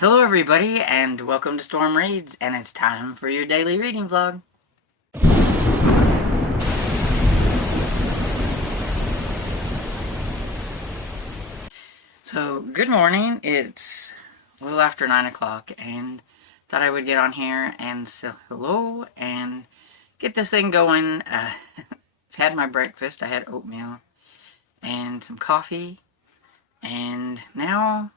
Hello everybody, and welcome to Storm Reads, and it's time for your daily reading vlog. So, good morning. It's a little after 9 o'clock, and thought I would get on here and say hello and get this thing going. Had my breakfast. I had oatmeal and some coffee, and now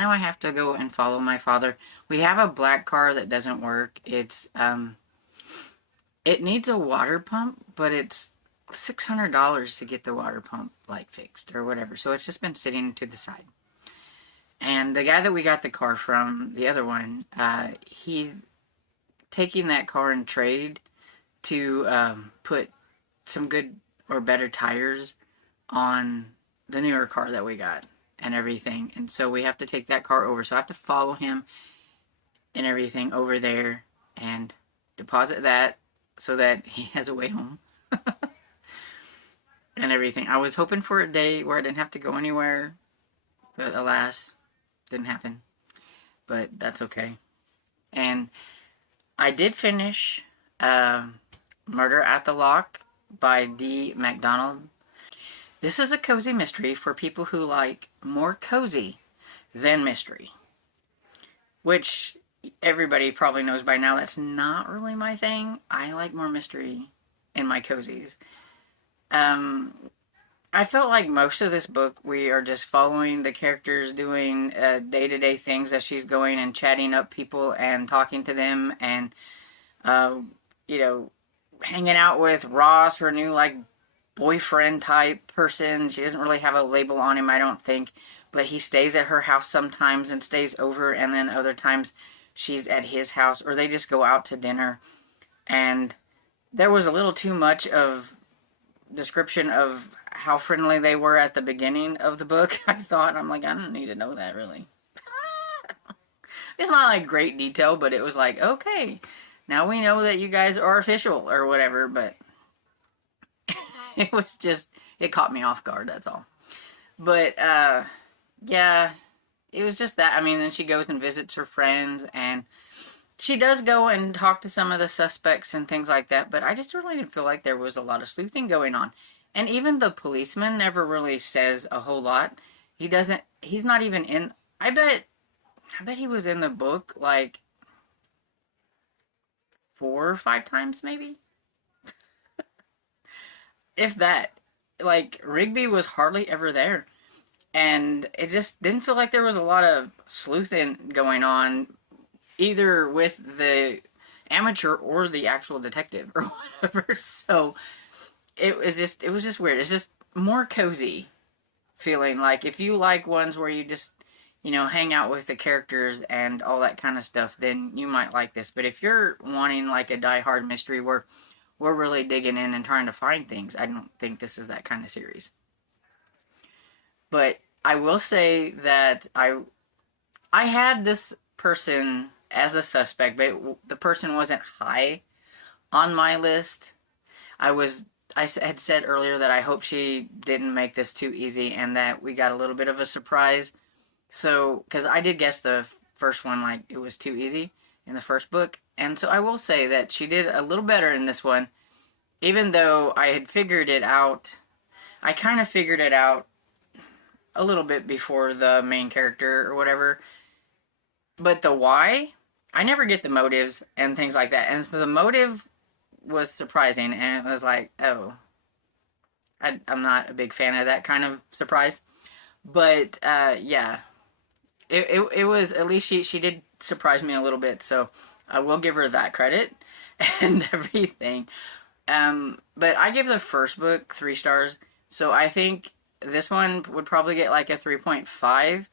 I have to go and follow my father. We have a black car that doesn't work. It needs a water pump, but it's $600 to get the water pump like fixed or whatever. So it's just been sitting to the side. And the guy that we got the car from, the other one, he's taking that car in trade to put some good or better tires on the newer car that we got and everything. And so we have to take that car over. So I have to follow him and everything over there and deposit that so that he has a way home. And everything. I was hoping for a day where I didn't have to go anywhere, but alas, didn't happen. But that's okay. And I did finish Murder at the Lock by D. MacDonald. This is a cozy mystery for people who like more cozy than mystery. Which everybody probably knows by now that's not really my thing. I like more mystery in my cozies. I felt like most of this book we are just following the characters doing day-to-day things as she's going and chatting up people and talking to them and, hanging out with Ross, her new, boyfriend type person. She doesn't really have a label on him, I don't think, but he stays at her house sometimes and stays over, and then other times she's at his house, or they just go out to dinner. And there was a little too much of description of how friendly they were at the beginning of the book. I thought, I'm like, I don't need to know that, really. It's not great detail, but it was like, okay, now we know that you guys are official or whatever. But it was just, it caught me off guard, that's all. But yeah, it was just that. I mean, then she goes and visits her friends, and she does go and talk to some of the suspects and things like that, but I just really didn't feel like there was a lot of sleuthing going on. And even the policeman never really says a whole lot. He's not even in, I bet he was in the book 4 or 5 times maybe. If that. Rigby was hardly ever there. And it just didn't feel like there was a lot of sleuthing going on, either with the amateur or the actual detective or whatever. So it was just weird. It's just more cozy feeling. If you like ones where you just, hang out with the characters and all that kind of stuff, then you might like this. But if you're wanting a die-hard mystery where we're really digging in and trying to find things, I don't think this is that kind of series. But I will say that I had this person as a suspect, but the person wasn't high on my list. I had said earlier that I hope she didn't make this too easy and that we got a little bit of a surprise. So, because I did guess the first one, it was too easy in the first book. And so I will say that she did a little better in this one, even though I had figured it out. I kind of figured it out a little bit before the main character or whatever. But the why, I never get the motives and things like that. And so the motive was surprising, and it was like, oh, I'm not a big fan of that kind of surprise. But, yeah, it was, at least she did surprise me a little bit, so I will give her that credit and everything. But I give the first book 3 stars, so I think this one would probably get a 3.5.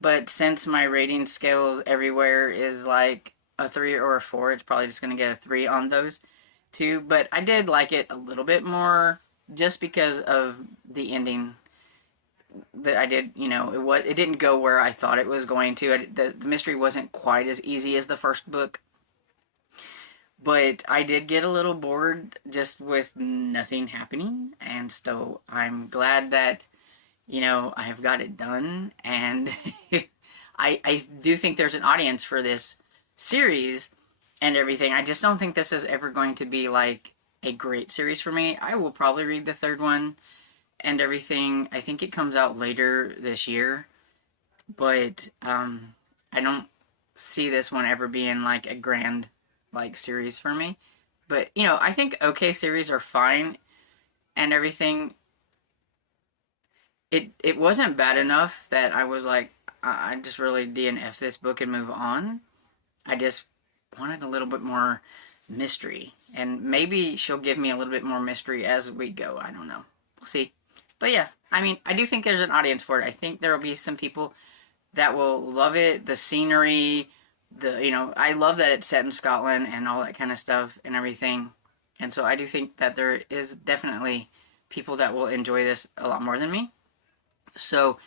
But since my rating scales everywhere is a 3 or a 4, it's probably just going to get a 3 on those 2. But I did like it a little bit more just because of the ending that I did. It didn't go where I thought it was going to. The mystery wasn't quite as easy as the first book. But I did get a little bored just with nothing happening. And so I'm glad that, I have got it done. And I do think there's an audience for this series and everything. I just don't think this is ever going to be like a great series for me. I will probably read the third one and everything. I think it comes out later this year, but I don't see this one ever being like a grand like series for me. But you know, I think okay series are fine and everything. It wasn't bad enough that I was like, I just really DNF this book and move on. I just wanted a little bit more mystery, and maybe she'll give me a little bit more mystery as we go. I don't know. We'll see. But yeah, I mean, I do think there's an audience for it. I think there will be some people that will love it. The scenery, I love that it's set in Scotland and all that kind of stuff and everything. And so I do think that there is definitely people that will enjoy this a lot more than me. So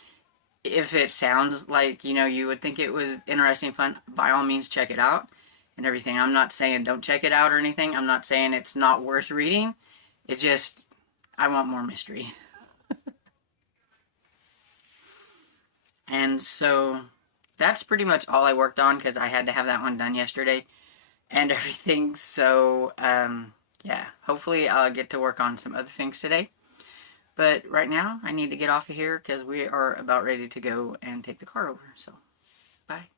if it sounds like, you would think it was interesting, fun, by all means check it out and everything. I'm not saying don't check it out or anything. I'm not saying it's not worth reading. It just, I want more mystery. And so that's pretty much all I worked on because I had to have that one done yesterday and everything. So, yeah, hopefully I'll get to work on some other things today. But right now, I need to get off of here because we are about ready to go and take the car over. So, bye.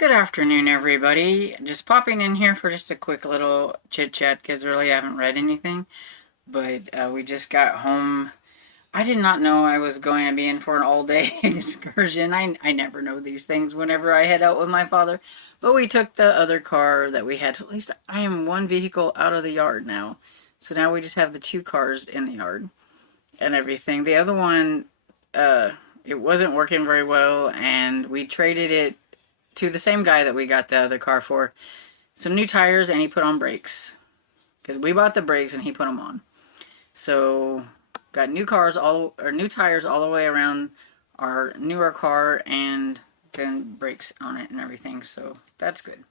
Good afternoon, everybody. Just popping in here for just a quick little chit chat because really I haven't read anything. But we just got home. I did not know I was going to be in for an all-day excursion. I never know these things whenever I head out with my father. But we took the other car that we had. So at least I am one vehicle out of the yard now. So now we just have the two cars in the yard and everything. The other one, it wasn't working very well, and we traded it to the same guy that we got the other car for. Some new tires, and he put on brakes. Because we bought the brakes and he put them on. So, got new tires all the way around our newer car, and then brakes on it and everything. So, that's good.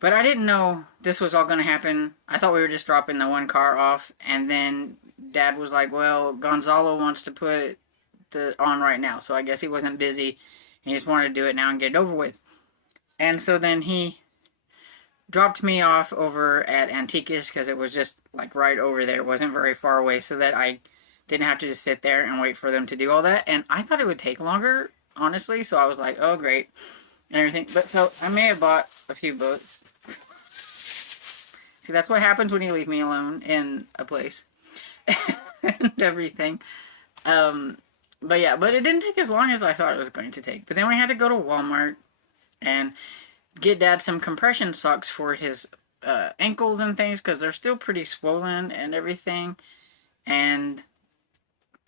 But I didn't know this was all going to happen. I thought we were just dropping the one car off, and then Dad was like, well, Gonzalo wants to put the on right now. So, I guess he wasn't busy. He just wanted to do it now and get it over with. And so then he dropped me off over at Antiquus because it was just like right over there. It wasn't very far away, so that I didn't have to just sit there and wait for them to do all that. And I thought it would take longer, honestly. So I was like, oh, great. And everything. But so I may have bought a few books. See, that's what happens when you leave me alone in a place. And everything. But yeah, but it didn't take as long as I thought it was going to take. But then we had to go to Walmart and get Dad some compression socks for his ankles and things, because they're still pretty swollen and everything. And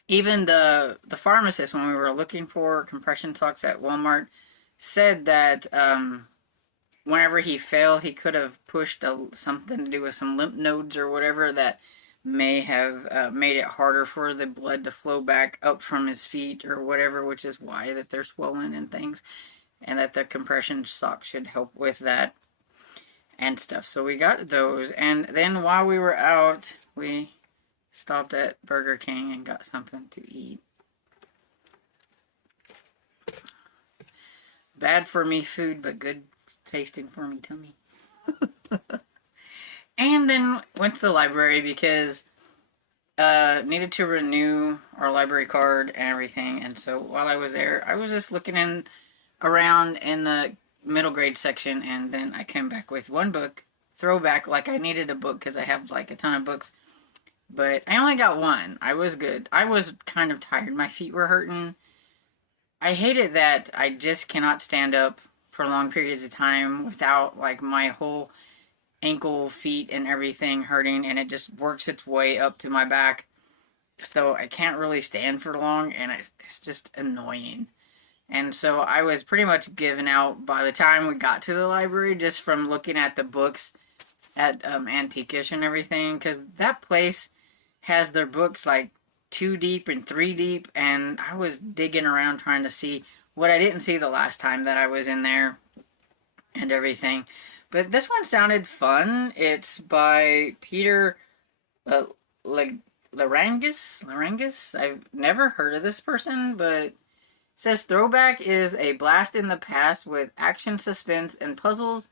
even the pharmacist, when we were looking for compression socks at Walmart, said that whenever he fell, he could have pushed something to do with some lymph nodes or whatever that may have made it harder for the blood to flow back up from his feet or whatever, which is why that they're swollen and things, and that the compression socks should help with that and stuff. So we got those, and then while we were out, we stopped at Burger King and got something to eat. Bad for me food, but good tasting for me tummy. And then went to the library because needed to renew our library card and everything. And so while I was there, I was just looking around in the middle grade section, and then I came back with one book, throwback, like I needed a book because I have like a ton of books. But I only got one. I was good. I was kind of tired. My feet were hurting. I hated that I just cannot stand up for long periods of time without like my whole ankle, feet, and everything hurting, and it just works its way up to my back. So I can't really stand for long, and it's just annoying. And so I was pretty much given out by the time we got to the library, just from looking at the books at Antiquish and everything, because that place has their books like 2 deep and 3 deep, and I was digging around trying to see what I didn't see the last time that I was in there and everything. But this one sounded fun. It's by Peter Larangis. I've never heard of this person, but it says Throwback is a blast in the past with action, suspense, and puzzles.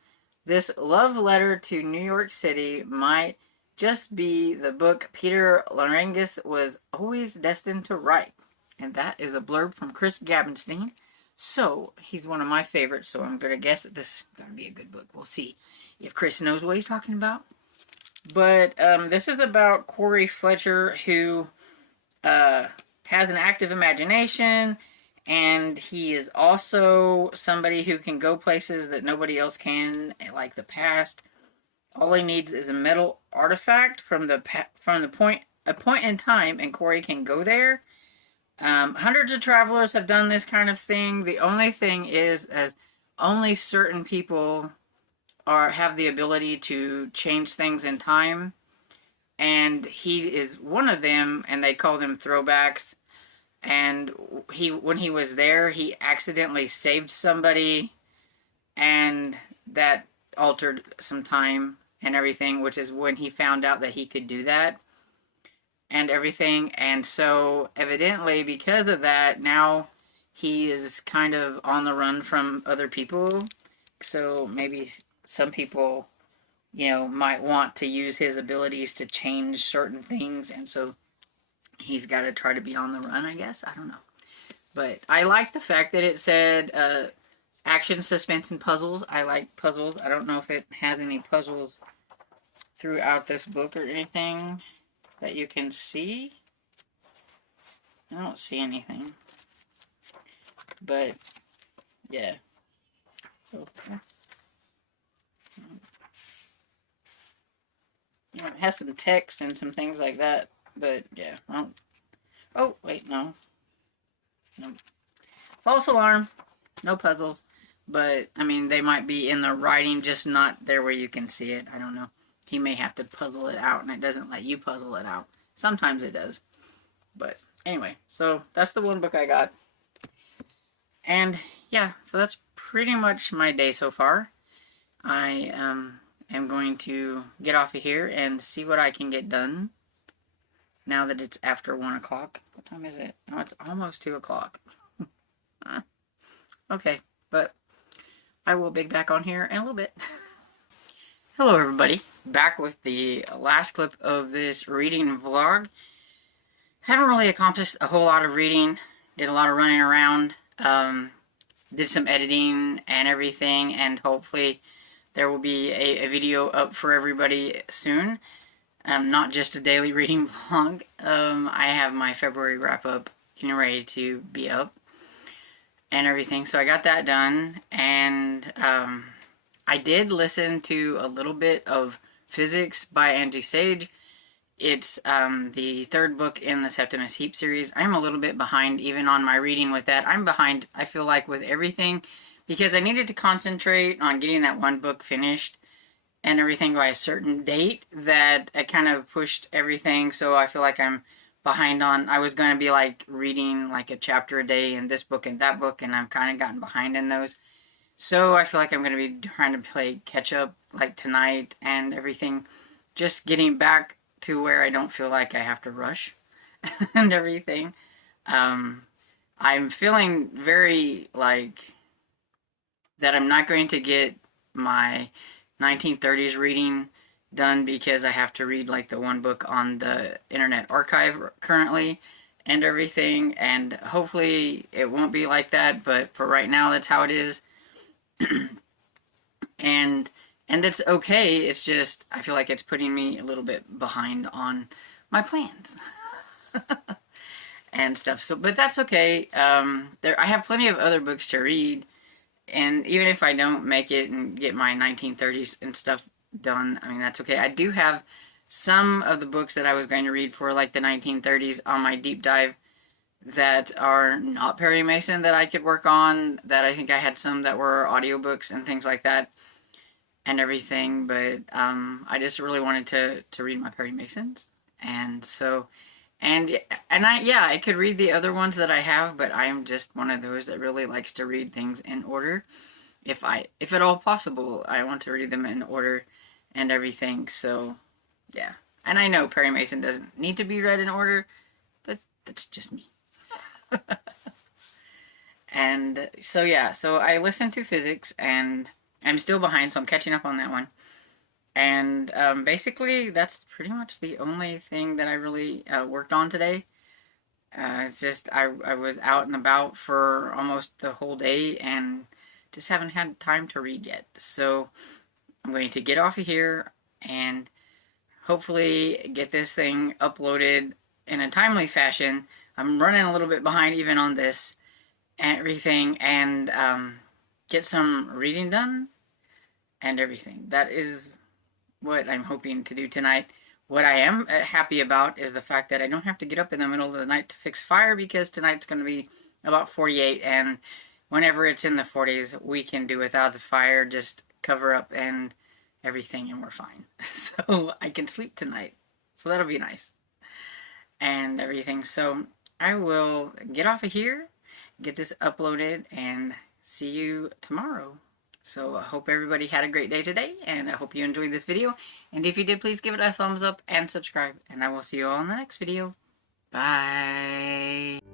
This love letter to New York City might just be the book Peter Larangis was always destined to write. And that is a blurb from Chris Gabenstein. So, he's one of my favorites, so I'm going to guess that this is going to be a good book. We'll see if Chris knows what he's talking about. But this is about Corey Fletcher, who has an active imagination, and he is also somebody who can go places that nobody else can, like the past. All he needs is a metal artifact from a point in time, and Corey can go there. Hundreds of travelers have done this kind of thing. The only thing is, as only certain people have the ability to change things in time, and he is one of them, and they call them throwbacks. And when he was there, he accidentally saved somebody, and that altered some time and everything, which is when he found out that he could do that and everything. And so evidently because of that, now he is kind of on the run from other people. So maybe some people, might want to use his abilities to change certain things, and so he's got to try to be on the run, I guess. I don't know. But I like the fact that it said action, suspense, and puzzles. I like puzzles. I don't know if it has any puzzles throughout this book or anything that you can see. I don't see anything. But, yeah. Okay. You know, it has some text and some things like that. But, yeah. I don't... Oh, wait, no. Nope. False alarm. No puzzles. But, I mean, they might be in the writing, just not there where you can see it. I don't know. He may have to puzzle it out, and it doesn't let you puzzle it out. Sometimes it does. But, anyway. So, that's the one book I got. And, yeah. So, that's pretty much my day so far. I am going to get off of here and see what I can get done. Now that it's after 1 o'clock. What time is it? Oh, it's almost 2 o'clock. Okay, but I will be back on here in a little bit. Hello everybody, back with the last clip of this reading vlog. Haven't really accomplished a whole lot of reading, did a lot of running around, did some editing and everything, and hopefully there will be a video up for everybody soon. Not just a daily reading vlog. I have my February wrap up getting ready to be up and everything, so I got that done. And I did listen to a little bit of Physics by Angie Sage. It's the third book in the Septimus Heap series. I'm a little bit behind even on my reading with that. I'm behind, I feel like, with everything, because I needed to concentrate on getting that one book finished and everything by a certain date, that I kind of pushed everything, so I feel like I'm behind on. I was going to be like reading like a chapter a day in this book and that book, and I've kind of gotten behind in those. So I feel like I'm going to be trying to play catch up like tonight and everything, just getting back to where I don't feel like I have to rush and everything. I'm feeling very like that I'm not going to get my 1930s reading done, because I have to read like the one book on the Internet Archive currently and everything, and hopefully it won't be like that, but for right now that's how it is. and it's okay. It's just I feel like it's putting me a little bit behind on my plans and stuff. So, but that's okay. I have plenty of other books to read, and even if I don't make it and get my 1930s and stuff done, I mean, that's okay. I do have some of the books that I was going to read for like the 1930s on my deep dive that are not Perry Mason that I could work on, that I think I had some that were audiobooks and things like that and everything, but I just really wanted to read my Perry Masons, and so I could read the other ones that I have, but I am just one of those that really likes to read things in order. If at all possible, I want to read them in order and everything. So, yeah. And I know Perry Mason doesn't need to be read in order, but that's just me. And so, yeah. So I listened to Physics, and I'm still behind, so I'm catching up on that one. And basically, that's pretty much the only thing that I really worked on today. It's just I was out and about for almost the whole day and just haven't had time to read yet. So I'm going to get off of here and hopefully get this thing uploaded in a timely fashion. I'm running a little bit behind even on this and everything, and get some reading done and everything. That is what I'm hoping to do tonight. What I am happy about is the fact that I don't have to get up in the middle of the night to fix fire, because tonight's going to be about 48, and whenever it's in the 40s, we can do without the fire, just cover up and everything, and we're fine. So I can sleep tonight. So that'll be nice. And everything. So I will get off of here, get this uploaded, and see you tomorrow. So I hope everybody had a great day today, and I hope you enjoyed this video. And if you did, please give it a thumbs up and subscribe. And I will see you all in the next video. Bye.